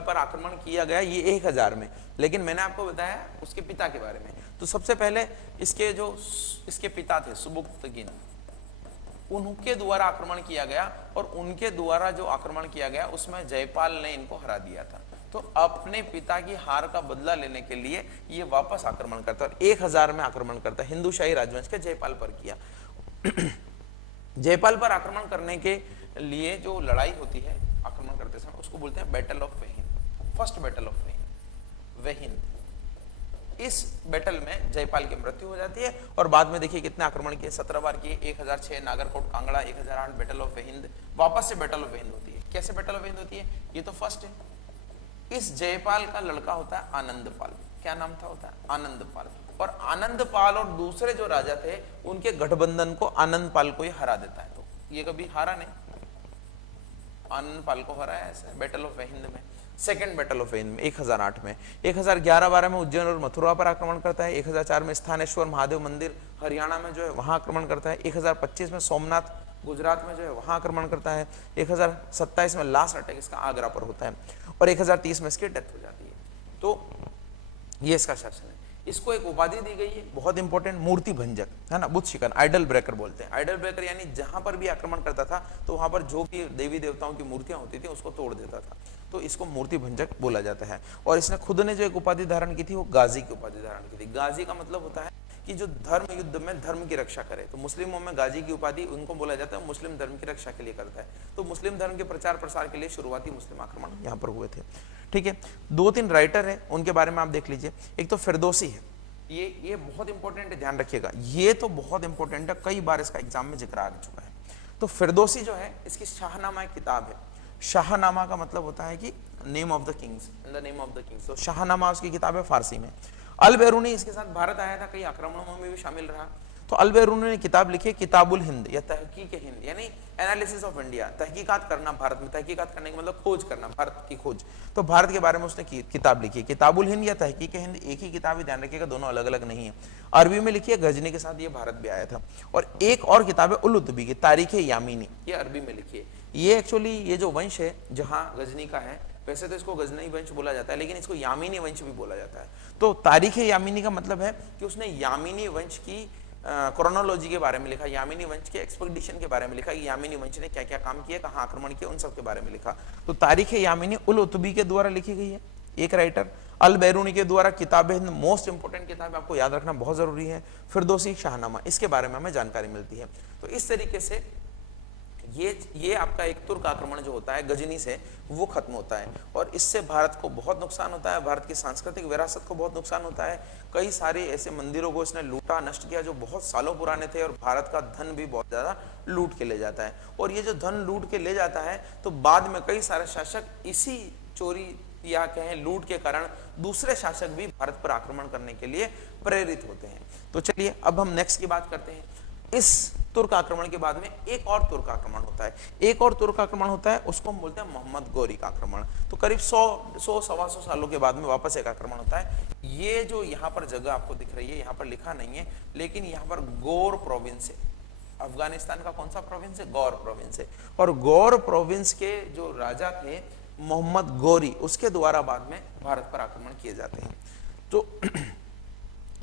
पर आक्रमण किया गया ये 1000 में। लेकिन मैंने आपको बताया उसके पिता के बारे में। तो सबसे पहले इसके पिता थे सुबुक्तगिन, उनके द्वारा आक्रमण किया गया और उनके द्वारा जो आक्रमण किया गया उसमें जयपाल ने इनको हरा दिया था। तो अपने पिता की हार का बदला लेने के लिए ये वापस आक्रमण करता है और 1000 में आक्रमण करता है, हिंदू शाही राजवंश के जयपाल पर किया। जयपाल पर आक्रमण करने के लिए जो लड़ाई होती है आक्रमण करते समय, उसको बोलते हैं battle of Waihind, first battle of Waihind. इस बैटल में जयपाल की मृत्यु हो जाती है और बाद में देखिए कितने आक्रमण किए, 17 बार किए, 1006 नागरकोट कांगड़ा, 1008 बैटल ऑफ वहिंद, वापस से बैटल ऑफ वहिंद होती है। कैसे बैटल ऑफ वहिंद होती है, ये तो फर्स्ट है। इस जयपाल का लड़का होता है आनंदपाल, क्या नाम था, होता है आनंदपाल, और आनंदपाल और दूसरे जो राजा थे उनके गठबंधन को आनंदपाल को ही हरा देता है। तो ये कभी हारा नहीं, आनंदपाल को हराया ऐसे बैटल ऑफ वहिंद में। सेकंड बैटल ऑफ वहिंद में 1008 में, 1011-12 में उज्जैन और मथुरा पर आक्रमण करता है, 1004 में स्थानेश्वर महादेव मंदिर हरियाणा में जो है वहां आक्रमण करता है, 1025 में सोमनाथ गुजरात में जो है वहां आक्रमण करता है, 1027 में लास्ट अटैक इसका आगरा पर होता है और 1030 में इसकी डेथ हो जाती है। तो ये इसका शासन है। इसको एक उपाधि दी गई है बहुत इंपॉर्टेंट, मूर्ति भंजक, है ना, बुत शिकन, आइडल ब्रेकर बोलते हैं। आइडल ब्रेकर यानी जहां पर भी आक्रमण करता था तो वहां पर जो भी देवी देवताओं की मूर्तियां होती थी उसको तोड़ देता था, तो इसको मूर्ति भंजक बोला जाता है। और इसने खुद ने जो एक उपाधि धारण की थी वो गाजी की उपाधि धारण की थी। गाजी का मतलब होता है कि जो धर्म युद्ध में धर्म की रक्षा करे, तो मुस्लिमों में गाजी की उपाधि उनको बोला जाता है, मुस्लिम धर्म की रक्षा के लिए करता है। तो मुस्लिम धर्म के प्रचार प्रसार के लिए शुरुआती मुस्लिम आक्रमण यहाँ पर हुए थे। ठीक है, 2-3 राइटर है उनके बारे में आप देख लीजिए। एक तो फिरदौसी है, ये बहुत इंपॉर्टेंट है, ध्यान रखिएगा, ये तो बहुत इंपॉर्टेंट है, कई बार इसका एग्जाम में जिक्र आ चुका है। तो फिरदौसी जो है इसकी शाहनामा एक किताब है। शाहनामा का मतलब होता है कि name of the Kings, in the name of the Kings. तो शाहनामा उसकी किताब है फारसी में। अल बैरूनी इसके साथ भारत आया था, कई आक्रमणों में भी शामिल रहा। तो अल बैरूनी ने किताब लिखी किताबुल हिंद या तहकीक हिंद, यानी एनालिसिस ऑफ इंडिया, तहकीकात करना भारत में। तहकीकात करने का मतलब खोज करना, भारत की खोज। तो भारत के बारे में उसने किताब लिखी, किताबुल हिंद या तहकीक हिंद, एक ही किताब है, ध्यान रखिएगा, दोनों अलग अलग नहीं है। अरबी में लिखी है, गजनी के साथ ये भारत भी आया था। और एक और किताब है उल-उतबी की, तारीख यामीनी, ये अरबी में लिखी है। ये एक्चुअली ये जो वंश है जहाँ गजनी का है, वैसे तो इसको गजनी वंश बोला जाता है, लेकिन इसको यामीनी वंश भी बोला जाता है। तो तारीख यामीनी का मतलब है कि उसने यामीनी वंश की क्रोनोलॉजी के बारे में लिखा, यामिनी वंश के एक्सपेडिशन के बारे में लिखा कि यामिनी वंश ने क्या क्या काम किया, कहाँ आक्रमण किया, उन सब के बारे में लिखा। तो तारीख यामिनी उल उतबी के द्वारा लिखी गई है, एक राइटर। अल बैरूनी के द्वारा किताब हिंद, मोस्ट इंपोर्टेंट किताब आपको याद रखना बहुत जरूरी है। फिरदौसी शाहनामा, इसके बारे में हमें जानकारी मिलती है। तो इस तरीके से ये आपका एक तुर्क आक्रमण जो होता है गजनी से, वो खत्म होता है और इससे भारत को बहुत नुकसान होता है, भारत की सांस्कृतिक विरासत को बहुत नुकसान होता है। कई सारे ऐसे मंदिरों को इसने लूटा, नष्ट किया जो बहुत सालों पुराने थे, और भारत का धन भी बहुत ज्यादा लूट के ले जाता है। और ये जो धन लूट के ले जाता है, तो बाद में कई सारे शासक इसी चोरी या कहें लूट के कारण दूसरे शासक भी भारत पर आक्रमण करने के लिए प्रेरित होते हैं। तो चलिए अब हम नेक्स्ट की बात करते हैं। इस तुर्क आक्रमण के बाद में एक और तुर्क आक्रमण होता है, एक और तुर्क आक्रमण होता है, उसको हम बोलते हैं मोहम्मद गौरी का आक्रमण। तो करीब 100-125 सालों के बाद में वापस एक आक्रमण होता है। ये जो यहाँ पर जगह आपको दिख रही है, यहाँ पर लिखा नहीं है, लेकिन यहाँ पर गौर प्रोविंस है, अफगानिस्तान का कौन सा प्रोविंस है, गौर प्रोविंस है। और गौर प्रोविंस के जो राजा थे मोहम्मद गौरी, उसके द्वारा बाद में भारत पर आक्रमण किए जाते हैं। तो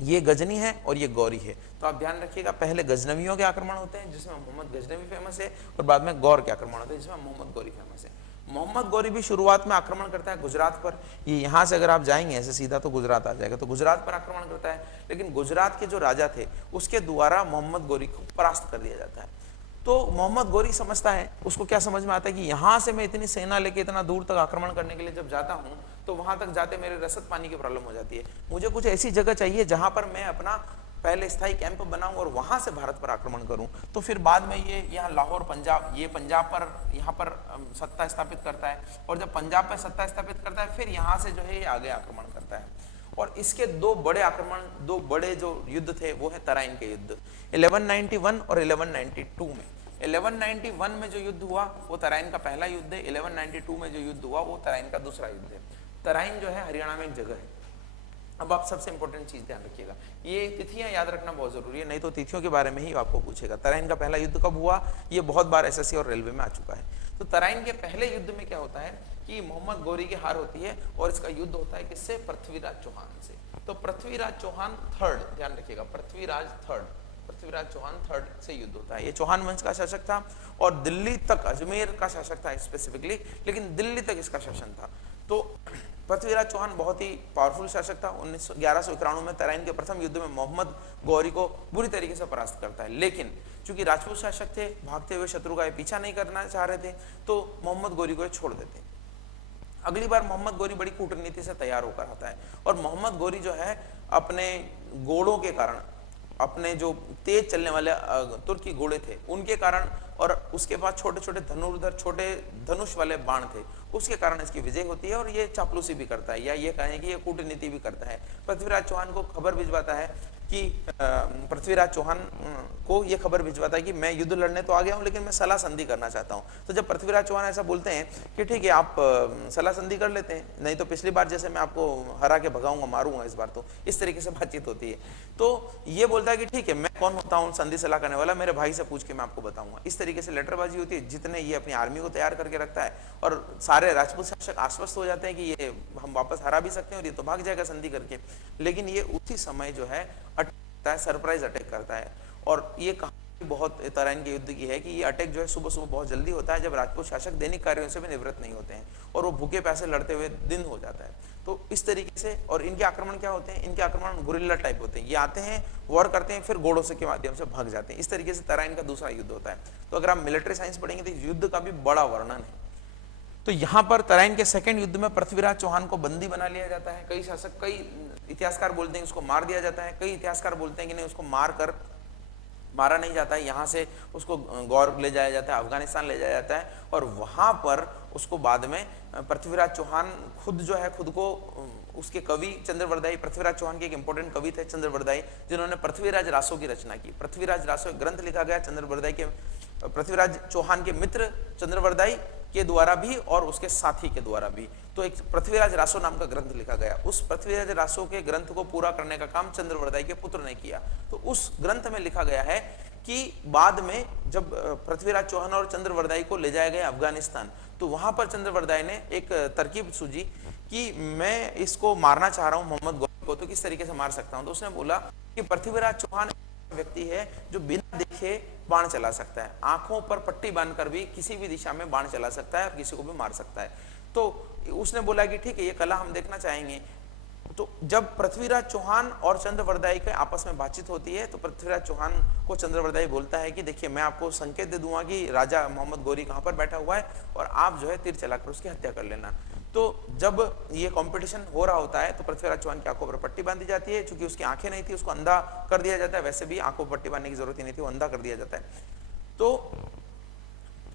ये गजनी है और ये गौरी है। तो आप ध्यान रखिएगा, पहले गजनवियों के आक्रमण होते हैं जिसमें मोहम्मद गजनवी फेमस है, और बाद में गौर के आक्रमण होते हैं जिसमें मोहम्मद गौरी फेमस है। मोहम्मद गौरी भी शुरुआत में आक्रमण करता है गुजरात पर। ये यहाँ से अगर आप जाएंगे ऐसे सीधा तो गुजरात आ जाएगा, तो गुजरात पर आक्रमण करता है, लेकिन गुजरात के जो राजा थे उसके द्वारा मोहम्मद गौरी को परास्त कर दिया जाता है। तो मोहम्मद गौरी समझता है, उसको क्या समझ में आता है कि यहाँ से मैं इतनी सेना लेके इतना दूर तक आक्रमण करने के लिए जब जाता हूँ, तो वहां तक जाते मेरे रसद पानी की प्रॉब्लम हो जाती है। मुझे कुछ ऐसी जगह चाहिए जहां पर मैं अपना पहले स्थायी कैंप बनाऊं और वहां से भारत पर आक्रमण करूं। तो फिर बाद में ये यहाँ लाहौर पंजाब, ये पंजाब पर यहाँ पर सत्ता स्थापित करता है, और जब पंजाब पर सत्ता स्थापित करता है फिर यहाँ से जो है ये आगे आक्रमण करता है। और इसके दो बड़े आक्रमण, दो बड़े जो युद्ध थे वो है तराइन के युद्ध 1191 और 1192 में। 1191 में जो युद्ध हुआ वो तराइन का पहला युद्ध है, 1192 में जो युद्ध हुआ वो तराइन का दूसरा युद्ध है। तराइन जो है हरियाणा में एक जगह है। अब आप सबसे इंपॉर्टेंट चीज ध्यान रखिएगा, ये तिथियां याद रखना बहुत जरूरी है, नहीं तो तिथियों के बारे में ही आपको पूछेगा। तराइन का पहला युद्ध कब हुआ, ये बहुत बार एसएससी और रेलवे में आ चुका है। तो तराइन के पहले युद्ध में क्या होता है कि मोहम्मद गौरी की हार होती है, और इसका युद्ध होता है किससे, पृथ्वीराज चौहान से। तो पृथ्वीराज चौहान थर्ड, ध्यान रखिएगा, पृथ्वीराज चौहान थर्ड से युद्ध होता है। ये चौहान वंश का शासक था और दिल्ली तक, अजमेर का शासक था स्पेसिफिकली, लेकिन दिल्ली तक इसका शासन था। तो पृथ्वीराज चौहान बहुत ही पावरफुल शासक था। 1191 में तराइन के प्रथम युद्ध में मोहम्मद गौरी को बुरी तरीके से परास्त करता है, लेकिन चूंकि राजपूत शासक थे, भागते हुए शत्रु का पीछा नहीं करना चाह रहे थे, तो मोहम्मद गौरी को छोड़ देते। अगली बार मोहम्मद गौरी बड़ी कूटनीति से तैयार होकर आता है, और मोहम्मद गौरी जो है अपने घोड़ों के कारण, अपने जो तेज चलने वाले तुर्की घोड़े थे उनके कारण, और उसके बाद छोटे छोटे धनुर्धर, छोटे धनुष वाले बाण थे, उसके कारण इसकी विजय होती है। और ये चापलूसी भी करता है, या ये कहें कि ये कूटनीति भी करता है। पृथ्वीराज चौहान को खबर भिजवाता है कि पृथ्वीराज चौहान को ये खबर भिजवाता है कि मैं युद्ध लड़ने तो आ गया हूं, लेकिन मैं सलाह संधि करना चाहता हूं। तो जब पृथ्वीराज चौहान ऐसा बोलते हैं कि ठीक है आप सलाह संधि कर लेते हैं, नहीं तो पिछली बार जैसे मैं आपको हरा के भगाऊंगा, मारूंगा, इस बार तो इस तरीके से बातचीत होती है। तो ये बोलता है कि ठीक है, मैं कौन होता हूँ संधि सलाह करने वाला, मेरे भाई से पूछ के मैं आपको बताऊंगा। इस तरीके से लेटरबाजी होती है। जितने ये अपनी आर्मी को तैयार करके रखता है, और सारे राजपूत शासक आश्वस्त हो जाते हैं कि ये हम वापस हरा भी सकते हैं और ये तो भाग जाएगा संधि करके, लेकिन ये उसी समय जो है सरप्राइज अटैक करता है। और ये कहानी बहुत तराइन के युद्ध की है कि ये अटैक जो है सुबह सुबह बहुत जल्दी होता है, जब राजपूत शासक दैनिक कार्यों से भी निवृत्त नहीं होते हैं, और वो भूखे प्यासे लड़ते हुए दिन हो जाता है। तो इस तरीके से, और इनके आक्रमण क्या होते हैं, इनके आक्रमण गुरिल्ला टाइप होते हैं। ये आते हैं, वॉर करते हैं, फिर घोड़ों से के माध्यम से भाग जाते हैं। इस तरीके से तराइन का दूसरा युद्ध होता है। तो अगर आप मिलिट्री साइंस पढ़ेंगे तो युद्ध का भी बड़ा वर्णन है। तो यहाँ पर तराइन के सेकंड युद्ध में पृथ्वीराज चौहान को बंदी बना लिया जाता है। कई शासक, कई इतिहासकार बोलते हैं उसको मार दिया जाता है, कई इतिहासकार बोलते हैं कि नहीं, उसको मारा नहीं जाता है, यहाँ से उसको गौर ले जाया जाता है, अफगानिस्तान ले जाया जाता है, और वहां पर उसको बाद में पृथ्वीराज चौहान खुद जो है, खुद को उसके कवि चंद्रवरदाई, पृथ्वीराज चौहान के एक इंपॉर्टेंट कवि थे चंद्रवरदाई, जिन्होंने पृथ्वीराज रासो की रचना की। पृथ्वीराज रासो एक ग्रंथ लिखा गया चंद्रवरदाई के, पृथ्वीराज चौहान के मित्र चंद्रवरदाई के द्वारा भी और उसके साथी के द्वारा भी। तो एक पृथ्वीराज रासो नाम का ग्रंथ लिखा गया। उस पृथ्वीराज रासो के ग्रंथ को पूरा करने का काम चंद्रवरदाई के पुत्र ने किया। तो उस ग्रंथ में लिखा गया है कि बाद में जब पृथ्वीराज चौहान और चंद्रवरदाई को ले जाया गया अफगानिस्तान, तो वहां पर चंद्रवरदाई ने एक तरकीब सूझी कि मैं इसको मारना चाह रहा हूं मोहम्मद गौरी को, तो किस तरीके से मार सकता हूं। तो उसने बोला कि पृथ्वीराज चौहान व्यक्ति है जो बिना देखे बाण चला सकता है, आंखों पर पट्टी बांधकर भी किसी भी दिशा में बाण चला सकता है और किसी को भी मार सकता है। तो उसने बोला कि ठीक है, ये कला हम देखना चाहेंगे। तो जब पृथ्वीराज चौहान और चंद्रवरदाई के आपस में बातचीत होती है तो पृथ्वीराज चौहान को चंद्रवरदाई बोलता है कि देखिए, मैं आपको संकेत दे दूंगा कि राजा मोहम्मद गौरी कहां पर बैठा हुआ है और आप जो है तीर चलाकर उसकी हत्या कर लेना। तो जब ये कंपटीशन हो रहा होता है तो पृथ्वीराज चौहान की आंखों पर पट्टी बांधी जाती है, क्योंकि उसकी आंखें नहीं थी, उसको अंधा कर दिया जाता है। वैसे भी आंखों पर पट्टी बांधने की जरूरत ही नहीं थी, वो अंधा कर दिया जाता है। तो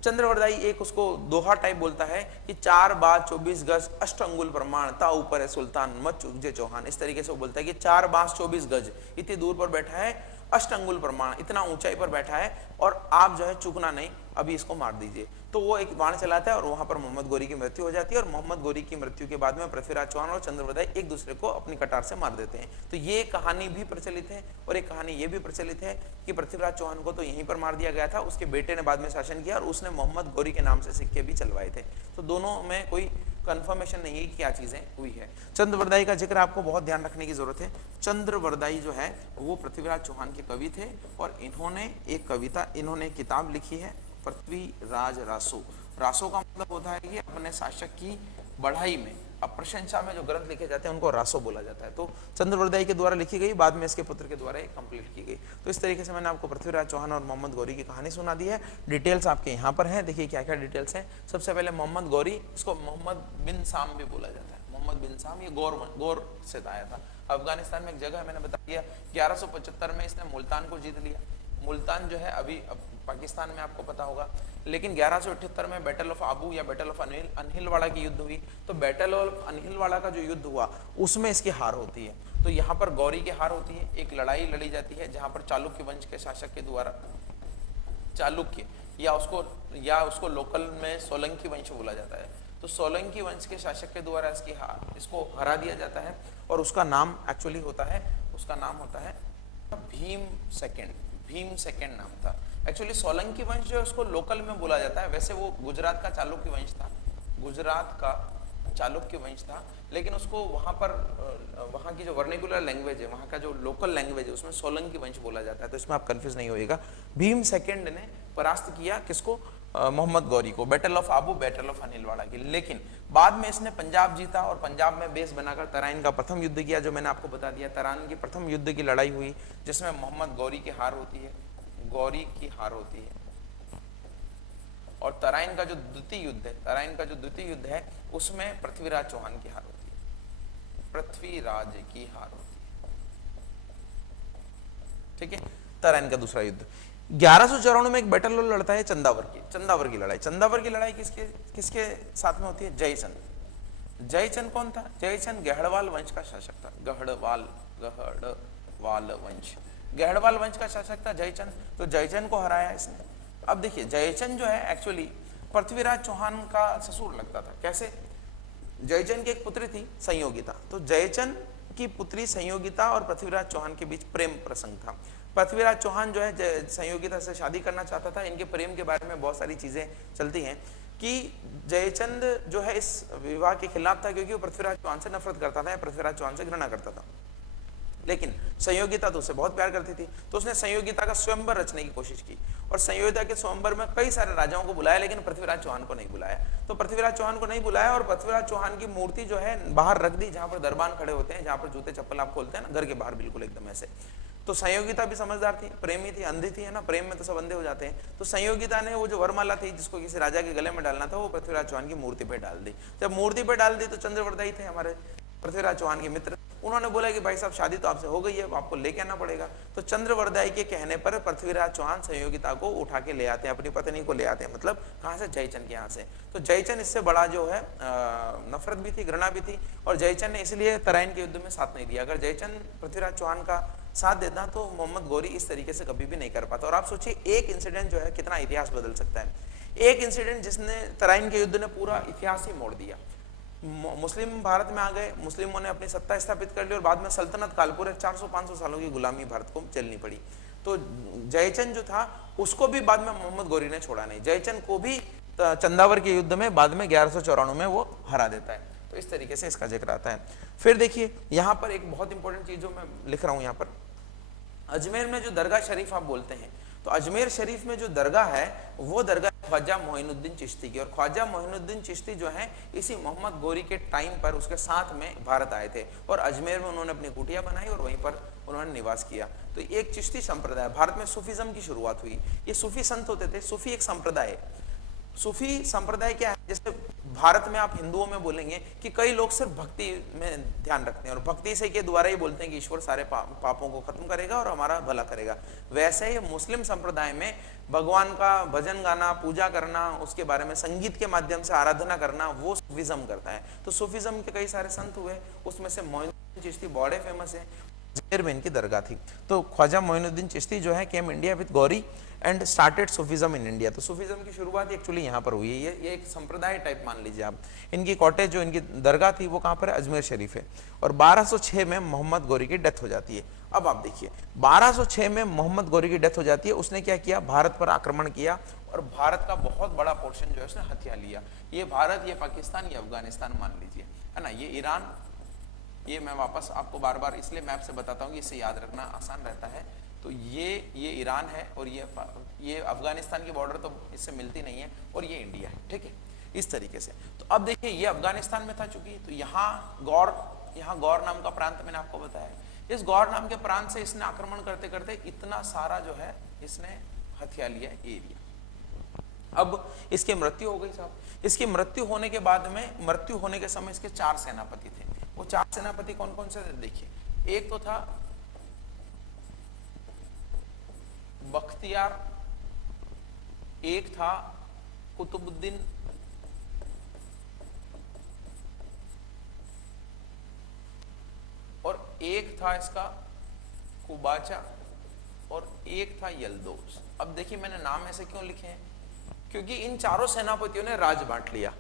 चंद्रवरदाई एक उसको दोहा टाइप बोलता है कि 4 बाज 24 गज अष्ट अंगुल प्रमाण ता ऊपर है सुल्तान मत चूक जे चौहान। इस तरीके से वो बोलता है कि 4 बाज 24 गज इतनी दूर पर बैठा है, अष्ट अंगुल प्रमाण इतना ऊंचाई पर बैठा है और आप जो है चूकना नहीं, अभी इसको मार दीजिए। तो वो एक बाण चलाता है और वहां पर मोहम्मद गौरी की मृत्यु हो जाती है। और मोहम्मद गौरी की मृत्यु के बाद में पृथ्वीराज चौहान और चंद्रवरदाई एक दूसरे को अपनी कटार से मार देते हैं। तो ये कहानी भी प्रचलित है और एक कहानी ये भी प्रचलित है कि पृथ्वीराज चौहान को तो यहीं पर मार दिया गया था, उसके बेटे ने बाद में शासन किया और उसने मोहम्मद गौरी के नाम से सिक्के भी चलवाए थे। तो दोनों में कोई कंफर्मेशन नहीं है कि क्या चीजें हुई है। चंद्रवरदाई का जिक्र आपको बहुत ध्यान रखने की जरूरत है। चंद्रवरदाई जो है वो पृथ्वीराज चौहान के कवि थे और इन्होंने एक कविता, इन्होंने किताब लिखी है पृथ्वीराज रासो। रासो का मतलब होता है कि अपने शासक की बढ़ाई में, अब प्रशंसा में जो ग्रंथ लिखे जाते हैं उनको रासो बोला जाता है। तो चंद्रवरदाई के द्वारा लिखी गई, बाद में इसके पुत्र के द्वारा कंप्लीट की गई। तो इस तरीके से मैंने आपको पृथ्वीराज चौहान और मोहम्मद गौरी की कहानी सुना दी है। डिटेल्स आपके यहाँ पर हैं, देखिए क्या क्या डिटेल्स हैं। सबसे पहले मोहम्मद गौरी, इसको मोहम्मद बिन साम भी बोला जाता है। मोहम्मद बिन साम ये गौर से आया था। अफगानिस्तान में एक जगह है, मैंने बता दिया, 1175 में इसने मुल्तान को जीत लिया। मुल्तान जो है अभी पाकिस्तान में, आपको पता होगा। लेकिन 1178 में बैटल ऑफ आबू या बैटल ऑफ अनहिलवाड़ा की युद्ध हुई। तो बैटल ऑफ अनहिलवाड़ा का जो युद्ध हुआ उसमें इसकी हार होती है। तो यहाँ पर गौरी की हार होती है। एक लड़ाई लड़ी जाती है जहाँ पर चालुक्य वंश के शासक के द्वारा, चालुक्य या उसको लोकल में सोलंकी वंश बोला जाता है। तो सोलंकी वंश के शासक के द्वारा इसको हरा दिया जाता है और उसका नाम एक्चुअली होता है, उसका नाम होता है भीम सेकंड नाम था। एक्चुअली सोलंकी वंश जो है उसको लोकल में बोला जाता है, वैसे वो गुजरात का चालुक्य वंश था, गुजरात का चालुक्य वंश था। लेकिन उसको वहाँ की जो वर्निकुलर लैंग्वेज है, वहाँ का जो लोकल लैंग्वेज है, उसमें सोलंकी वंश बोला जाता है। तो इसमें आप कंफ्यूज नहीं होइएगा। भीम सेकंड ने परास्त किया किसको? मोहम्मद गौरी को, battle of Abu, battle of Anilwada की। लेकिन बाद में इसने पंजाब जीता और पंजाब में बेस बनाकर तराइन का प्रथम युद्ध किया, जो मैंने आपको बता दिया। तराइन की प्रथम युद्ध की लड़ाई हुई जिसमें मोहम्मद गौरी की हार होती है, गौरी की हार होती है। और तराइन का जो द्वितीय युद्ध है उसमें पृथ्वीराज चौहान की हार होती है, पृथ्वीराज की हार होती है। ठीक है, तराइन का दूसरा युद्ध। 1194 में एक बैटल लड़ता है चंदावर की लड़ाई। चंदावर की लड़ाई किसके साथ में होती है? जयचंद। जयचंद कौन था? जयचंद गहड़वाल वंश का शासक था। गहड़वाल वंश का शासक था जयचंद। तो जयचंद को हराया इसने। अब देखिए, जयचंद जो है एक्चुअली पृथ्वीराज चौहान का ससुर लगता था। कैसे? जयचंद की एक पुत्री थी संयोगिता। तो जयचंद की पुत्री संयोगिता और पृथ्वीराज चौहान के बीच प्रेम प्रसंग था। पृथ्वीराज चौहान जो है संयोगिता से शादी करना चाहता था। इनके प्रेम के बारे में बहुत सारी चीजें चलती हैं कि जयचंद जो है इस विवाह के खिलाफ था, क्योंकि वो पृथ्वीराज चौहान से नफरत करता था या पृथ्वीराज चौहान से घृणा करता था। लेकिन संयोगिता तो उसे बहुत प्यार करती थी, तो उसने संयोगिता का स्वयंवर रचने की कोशिश की और संयोगिता के स्वयंवर में कई सारे राजाओं को बुलाया, लेकिन पृथ्वीराज चौहान को नहीं बुलाया। तो पृथ्वीराज चौहान को नहीं बुलाया और पृथ्वीराज चौहान की मूर्ति जो है बाहर रख दी, जहां पर दरबान खड़े होते हैं, जहां पर जूते चप्पल आप खोलते हैं ना, घर के बाहर बिल्कुल एकदम ऐसे। तो संयोगिता भी समझदार थी, प्रेमी थी, अंधी थी, है ना, प्रेम में तो सब अंधे हो जाते हैं। तो संयोगिता ने वो जो वरमाला थी जिसको किसी राजा के गले में डालना था, वो पृथ्वीराज चौहान की मूर्ति पे डाल दी। जब मूर्ति पे डाल दी तो चंद्रवरदाई थे हमारे पृथ्वीराज चौहान के मित्र, उन्होंने बोला कि भाई साहब शादी तो आपसे हो गई है, आपको लेके आना पड़ेगा। तो चंद्रवरदाई के कहने पर पृथ्वीराज चौहान संयोगिता को उठा के ले आते हैं, अपनी पत्नी को ले आते हैं। मतलब कहाँ से? जयचंद के यहाँ से। तो जयचंद इससे बड़ा जो है नफरत भी थी, घृणा भी थी, और जयचंद ने इसलिए तराइन के युद्ध में साथ नहीं दिया। अगर जयचंद पृथ्वीराज चौहान का साथ देता तो मोहम्मद गौरी इस तरीके से कभी भी नहीं कर पाता। और आप सोचिए, एक इंसिडेंट जो है कितना इतिहास बदल सकता है। एक इंसिडेंट जिसने तराइन के युद्ध ने पूरा इतिहास ही मोड़ दिया। मुस्लिम भारत में आ गए, मुस्लिमों ने अपनी सत्ता स्थापित कर ली और बाद में सल्तनत काल पूरे 400-500 सालों की गुलामी भारत को झेलनी पड़ी। तो जयचंद जो था उसको भी बाद में मोहम्मद गौरी ने छोड़ा नहीं। जयचंद को भी चंदावर के युद्ध में बाद में 1194 में वो हरा देता है। तो इस तरीके से इसका जिक्र आता है। फिर देखिए यहाँ पर एक बहुत इंपॉर्टेंट चीज जो मैं लिख रहा हूँ यहाँ पर, अजमेर में जो दरगाह शरीफ आप बोलते हैं, तो अजमेर शरीफ में जो दरगाह है वो दरगाह ख्वाजा मोइनुद्दीन चिश्ती की, और ख्वाजा मोइनुद्दीन चिश्ती जो है इसी मोहम्मद गोरी के टाइम पर उसके साथ में भारत आए थे और अजमेर में उन्होंने अपनी कुटिया बनाई और वहीं पर उन्होंने निवास किया। तो एक चिश्ती संप्रदाय, भारत में सूफीज्म की शुरुआत हुई। ये सूफी संत होते थे। सूफी एक संप्रदाय है। सूफी संप्रदाय क्या है, जैसे भारत में आप हिंदुओं में बोलेंगे कि कई लोग सिर्फ भक्ति में ध्यान रखते हैं और भक्ति से के द्वारा ही बोलते हैं कि ईश्वर सारे पापों को खत्म करेगा और हमारा भला करेगा। वैसे ही मुस्लिम संप्रदाय में भगवान का भजन गाना, पूजा करना, उसके बारे में संगीत के माध्यम से आराधना करना, वो सूफीज्म करता है। तो सूफीज्म के कई सारे संत हुए, उसमें से मोइनुद्दीन चिश्ती बड़े फेमस है। अजमेर में इनकी दरगाह थी। तो ख्वाजा मोइनुद्दीन चिश्ती जो है came India with Ghori and started Sufism in India. तो सूफीज्म की शुरुआत एक्चुअली यहाँ पर हुई है। ये एक संप्रदाय टाइप मान लीजिए आप। इनकी कॉटेज जो इनकी दरगाह थी वो कहाँ पर है, अजमेर शरीफ है। और 1206 में मोहम्मद गौरी की डेथ हो जाती है। अब आप देखिए 1206 में मोहम्मद गौरी की डेथ हो जाती है। उसने क्या किया, भारत पर आक्रमण किया और भारत का बहुत बड़ा पोर्शन जो है उसने हथिया लिया। ये भारत, ये पाकिस्तान, ये अफगानिस्तान मान लीजिए, है ना, ये ईरान, ये मैं वापस आपको बार बार इसलिए मैप से बताता हूँ, इससे याद रखना आसान रहता है। तो ये ईरान है और ये अफगानिस्तान की बॉर्डर तो इससे मिलती नहीं है, और ये इंडिया है, ठीक है, इस तरीके से। तो अब देखिए ये अफगानिस्तान में था चूंकि, तो यहाँ गौर नाम का प्रांत मैंने आपको बताया। इस गौर नाम के प्रांत से इसने आक्रमण करते करते इतना सारा जो है इसने हथिया लिया एरिया। अब इसकी मृत्यु हो गई साहब। इसकी मृत्यु होने के बाद में, मृत्यु होने के समय इसके 4 सेनापति थे। वो 4 सेनापति कौन कौन से थे देखिए। एक तो था बख्तियार, एक था कुतुबुद्दीन, और एक था इसका कुबाचा, और एक था यल्दोस। अब देखिए मैंने नाम ऐसे क्यों लिखे हैं, क्योंकि इन चारों सेनापतियों ने राज बांट लिया।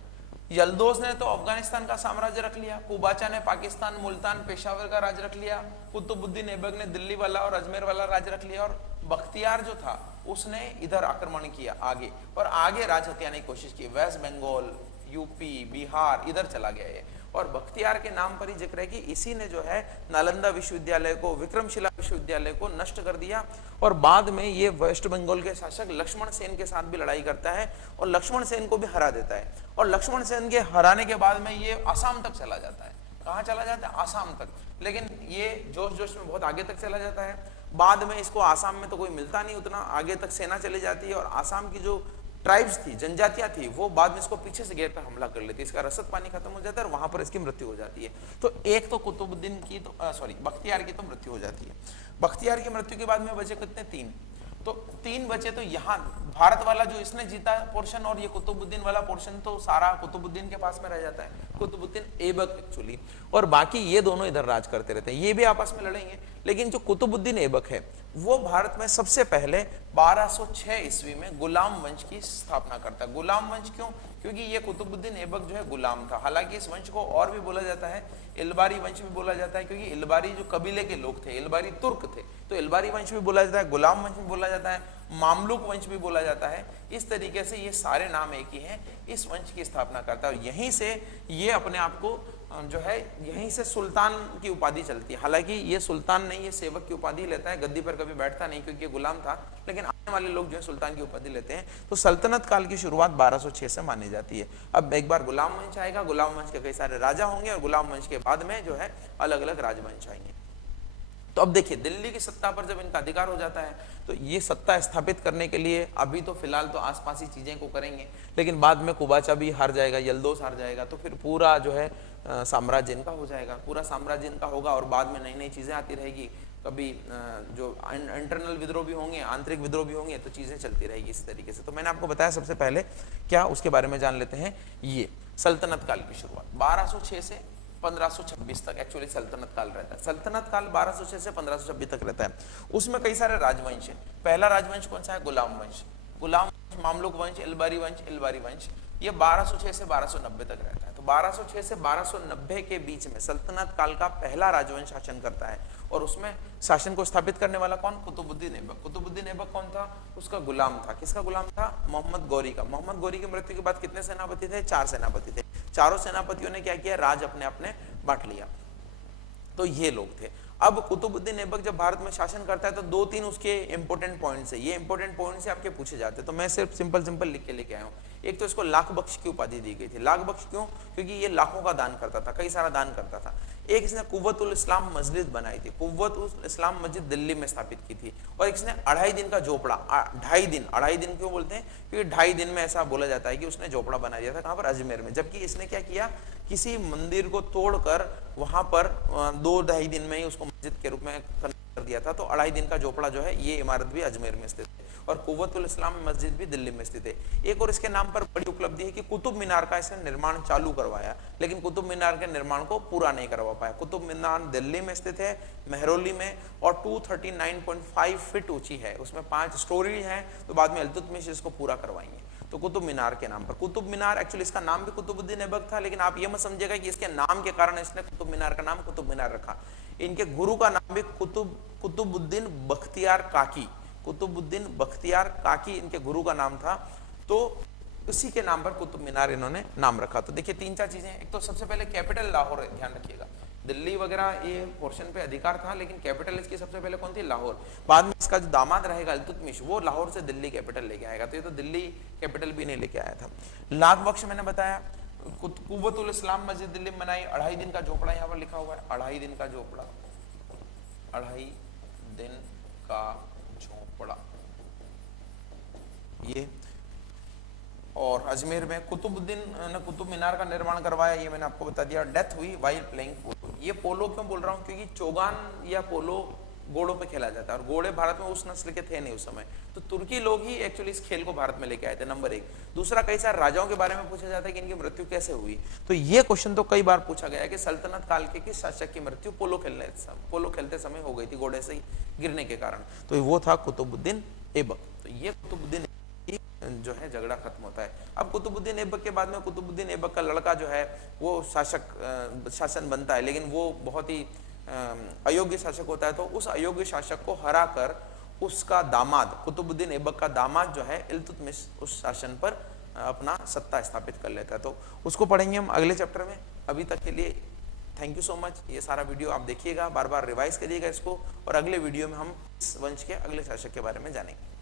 यल्दोस ने तो अफगानिस्तान का साम्राज्य रख लिया, कुबाचा ने पाकिस्तान, मुल्तान, पेशावर का राज रख लिया, कुतुबुद्दीन ऐबक ने दिल्ली वाला और अजमेर वाला राज रख लिया, और बख्तियार जो था उसने इधर आक्रमण किया आगे, और आगे राज हथियाने की कोशिश की। वेस्ट बंगाल, यूपी, बिहार, इधर चला गया ये। और बख्तियार के नाम पर ही जिक्र है कि इसी ने जो है नालंदा विश्वविद्यालय को, विक्रमशिला विश्वविद्यालय को नष्ट कर दिया। और बाद में ये वेस्ट बंगाल के शासक लक्ष्मण सेन के साथ भी लड़ाई करता है और लक्ष्मण सेन को भी हरा देता है। और लक्ष्मण सेन के हराने के बाद में ये आसाम तक चला जाता है। कहाँ चला जाता है, आसाम तक। लेकिन ये जोश जोश में बहुत आगे तक चला जाता है। बाद में इसको आसाम में तो कोई मिलता नहीं उतना, आगे तक सेना चली जाती है और आसाम की जो ट्राइब्स थी, जनजातियां थी, वो बाद में इसको पीछे से घेर कर हमला कर लेती है। इसका रसद पानी खत्म हो जाता है और वहां पर इसकी मृत्यु हो जाती है। तो एक तो कुतुबुद्दीन की तो बख्तियार की तो मृत्यु हो जाती है। बख्तियार की मृत्यु के बाद में बचे कितने, 3। तो 3 बचे। तो यहाँ भारत वाला जो इसने जीता पोर्शन और ये कुतुबुद्दीन वाला पोर्शन तो सारा कुतुबुद्दीन के पास में रह जाता है, कुतुबुद्दीन ऐबक एक्चुअली। और बाकी ये दोनों इधर राज करते रहते हैं। ये भी आपस में लड़ेंगे, लेकिन जो कुतुबुद्दीन ऐबक है वो भारत में सबसे पहले 1206 ईस्वी में गुलाम वंश की स्थापना करता है। गुलाम वंश क्यों, क्योंकि ये कुतुबुद्दीन ऐबक जो है गुलाम था। हालांकि इस वंश को और भी बोला जाता है, इलबारी वंश भी बोला जाता है, क्योंकि इलबारी जो कबीले के लोग थे, इलबारी तुर्क थे, तो इलबारी वंश भी बोला जाता है, गुलाम वंश भी बोला जाता है, मामलुक वंश भी बोला जाता है। इस तरीके से ये सारे नाम एक ही हैं। इस वंश की स्थापना करता है और यहीं से ये अपने आप को जो है, यहीं से सुल्तान की उपाधि चलती है। हालांकि ये सुल्तान नहीं, ये सेवक की उपाधि लेता है, गद्दी पर कभी बैठता नहीं क्योंकि ये गुलाम था, लेकिन आने वाले लोग जो है सुल्तान की उपाधि लेते हैं। तो सल्तनत काल की शुरुआत 1206 से मानी जाती है। अब एक बार गुलाम वंश आएगा, गुलाम वंश के कई सारे राजा होंगे और गुलाम वंश के बाद में जो है अलग अलग राजवंश आएंगे। तो अब देखिए दिल्ली की सत्ता पर जब इनका अधिकार हो जाता है तो ये सत्ता स्थापित करने के लिए अभी तो फिलहाल तो आसपासी चीजें को करेंगे, लेकिन बाद में कुबाचा भी हार जाएगा, यल्दोस हार जाएगा, तो फिर पूरा जो है साम्राज्य इनका हो जाएगा, पूरा साम्राज्य इनका होगा। और बाद में नई नई चीजें आती रहेगी, कभी जो इंटरनल विद्रोह भी होंगे, आंतरिक विद्रोह भी होंगे, तो चीजें चलती रहेगी इस तरीके से। तो मैंने आपको बताया सबसे पहले क्या, उसके बारे में जान लेते हैं। ये सल्तनत काल की शुरुआत 1206 से 1526 तक एक्चुअली सल्तनत काल रहता है। सल्तनत काल 1206 से 1526 तक रहता है। उसमें कई सारे राजवंश हैं। पहला राजवंश कौन सा है, गुलाम वंश। गुलाम वंश, मामलुक वंश, इलबारी वंश, इलबारी वंश, ये 1206 से 1290 तक रहता है। तो 1206 से 1290 के बीच में सल्तनत काल का पहला राजवंश शासन करता है और उसमें शासन को स्थापित करने वाला कौन, कुतुबुद्दीन ऐबक। कुतुबुद्दीन ऐबक कौन था, उसका गुलाम था। किसका गुलाम था, मोहम्मद गौरी का। मोहम्मद गौरी की मृत्यु के बाद कितने सेनापति थे, 4 सेनापति थे। चारों सेनापतियों ने क्या किया, राज अपने अपने बांट लिया। तो ये लोग थे। अब कुतुबुद्दीन ऐबक जब भारत में शासन करता है तो दो तीन उसके इंपॉर्टेंट पॉइंट्स है, ये इंपॉर्टेंट पॉइंट्स आपके पूछे जाते हैं, तो मैं सिर्फ सिंपल सिंपल लिख के लेके आया हूँ। एक तो इसको लाख बख्श की उपाधि दी गई थी। लाख बख्श क्यों? क्योंकि ये लाखों का दान करता था, कई सारा दान करता था। एक इसने कुव्वतुल इस्लाम मस्जिद बनाई थी, कुव्वतुल इस्लाम मस्जिद दिल्ली में स्थापित की थी। और एक इसने 2.5 दिन का झोपड़ा, 2.5 दिन क्यों बोलते हैं? क्योंकि 2.5 दिन में ऐसा बोला जाता है कि उसने झोपड़ा बना दिया था। कहाँ पर? अजमेर में। जबकि इसने क्या किया, किसी मंदिर को तोड़कर वहां पर 2-2.5 दिन में ही उसको मस्जिद के रूप में कर दिया था। तो 2.5 दिन का झोपड़ा जो है, ये इमारत भी अजमेर में स्थित है और कुव्वतुल इस्लाम मस्जिद भी दिल्ली में स्थित है। एक और इसके नाम पर बड़ी उपलब्धि है कि कुतुब मीनार का इसने निर्माण चालू करवाया, लेकिन कुतुब मीनार के निर्माण को पूरा नहीं करवा पाया। कुतुब मीनार दिल्ली में स्थित है, मेहरौली में, और 239.5 फीट ऊंची है, उसमें 5 स्टोरी है। तो बाद में इल्तुतमिश इसको पूरा करवाएंगे। तो कुतुब मीनार के नाम पर, कुतुब मीनार एक्चुअली इसका नाम भी कुतुबुद्दीन ऐबक था, लेकिन आप ये मत समझिएगा कि इसके नाम के कारण इसने कुतुब मीनार का नाम कुतुब मीनार रखा। इनके गुरु का नाम भी कुतुबुद्दीन बख्तियार काकी, कुतुबुद्दीन बख्तियार काकी इनके गुरु का नाम था। तो उसी के नाम पर कुतुब मीनार इन्होंने नाम रखा। तो देखिए 3-4 चीजें, एक तो सबसे पहले कैपिटल लाहौर है, ध्यान रखिएगा। दिल्ली वगैरह ये पोर्शन पे अधिकार था, लेकिन कैपिटल इसकी सबसे पहले कौन थी? लाहौर। बाद में इसका जो दामाद रहेगा इल्तुतमिश, वो लाहौर से दिल्ली कैपिटल लेके आएगा। तो ये तो दिल्ली कैपिटल भी नहीं लेके आया था। लाख बख्श मैंने बताया, कुव्वतुल इस्लाम मस्जिद दिल्ली में बनाई, 2.5 दिन का झोपड़ा यहाँ पर लिखा हुआ है, 2.5 दिन का झोपड़ा, 2.5 दिन का झोपड़ा ये। और अजमेर में कुतुबुद्दीन ने कुतुब मीनार का निर्माण करवाया, ये मैंने आपको बता दिया। डेथ हुई वाइल प्लेइंग पोलो। ये पोलो क्यों बोल रहा हूँ? क्योंकि चौगान या पोलो घोड़ों पे खेला जाता है, और घोड़े भारत में उस नस्ल के थे नहीं उस समय। तो तुर्की लोग ही एक्चुअली इस खेल को भारत में लेके आए थे, नंबर 1। दूसरा, कई सारे राजाओं के बारे में पूछा जाता है कि इनकी मृत्यु कैसे हुई। तो ये क्वेश्चन तो कई बार पूछा गया है कि सल्तनत काल के किस शासक की मृत्यु पोलो खेलते समय हो गई थी, घोड़े से गिरने के कारण। तो वो था कुतुबुद्दीन ऐबक। तो ये कुतुबुद्दीन जो है झगड़ा खत्म होता है। अब कुतुबुद्दीन ऐबक के बाद में कुतुबुद्दीन ऐबक का लड़का जो है वो शासन बनता है, लेकिन वो बहुत ही अयोग्य शासक होता है। तो उस अयोग्य शासक को हरा कर उसका दामाद, कुतुबुद्दीन ऐबक का दामाद जो है इल्तुतमिश, उस शासन पर अपना सत्ता स्थापित कर लेता है। तो उसको पढ़ेंगे हम अगले चैप्टर में। अभी तक के लिए थैंक यू सो मच। ये सारा वीडियो आप देखिएगा, बार बार रिवाइज करिएगा इसको, और अगले वीडियो में हम इस वंश के अगले शासक के बारे में जानेंगे।